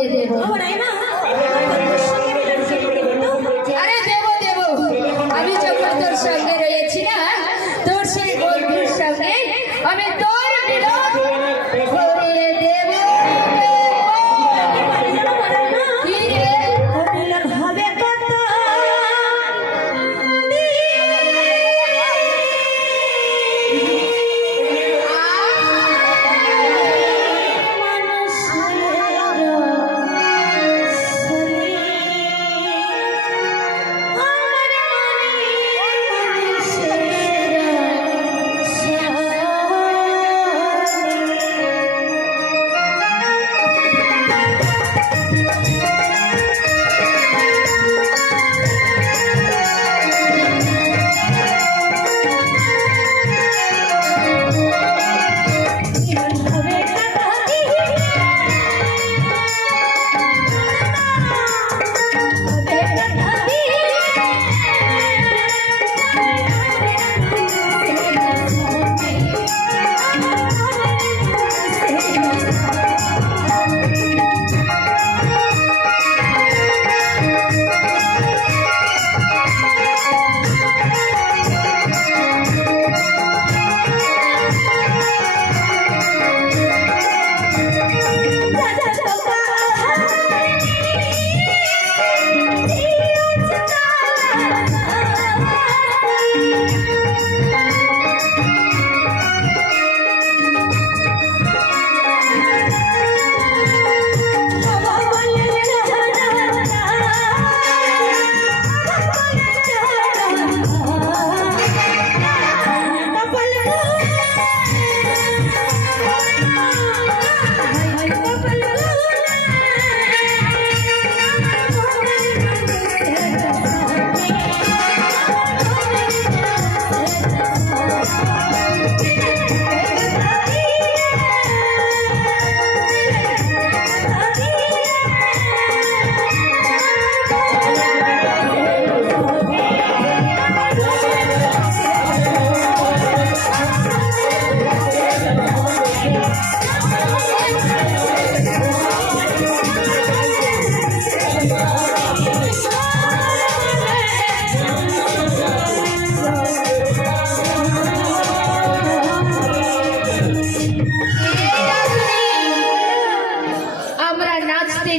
দিয়ে দেবো। আরে দেবো দেবো, আমি যখন তোর সঙ্গে রয়েছি না, তোর সেই বন্ধুর সঙ্গে আমি তোর মিলন করে দেবো। কি রে মিলন হবে কত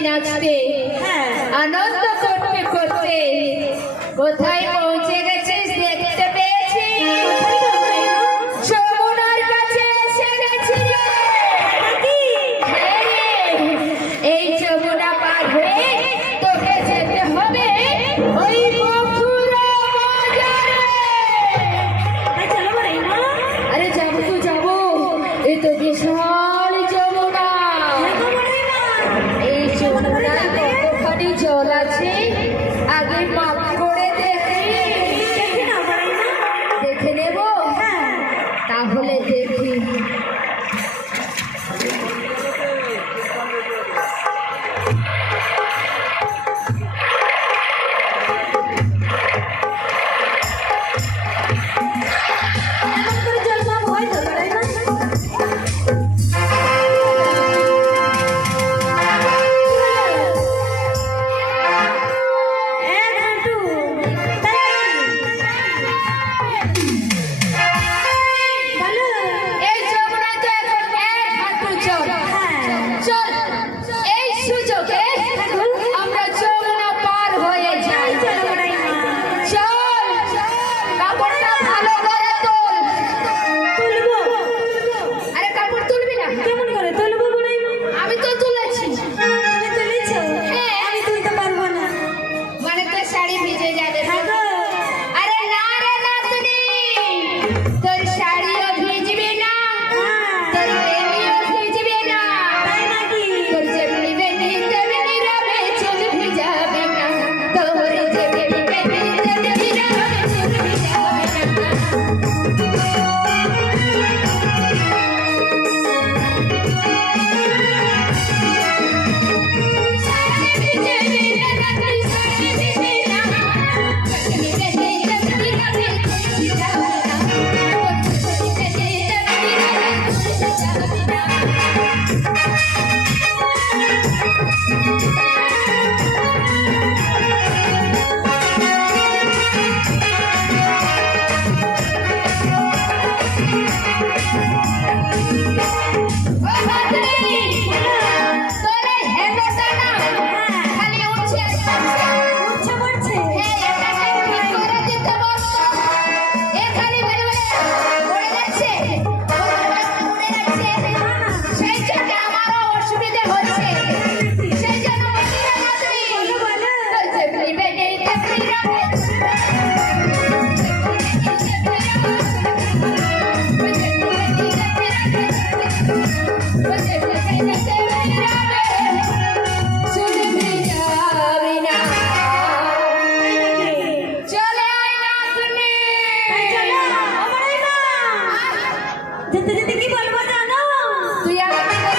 নাচতে আনন্দ করতে করতে কোথায় পৌঁছে গেছিস দেখতে পেয়েছি। যমুনার কাছে এসে গেছি রে। এই যমুনা পার হয়ে তোকে যেতে হবে ওই মথুরা বাজারে। আরে যাবো তো যাবো, এই তো বিশাল যমুনা। এই যমুনায় কতখানি জল আছে আগে মাপ করে দেখে নেব। তাহলে দেখি। এই যমুনা তুই আমাকে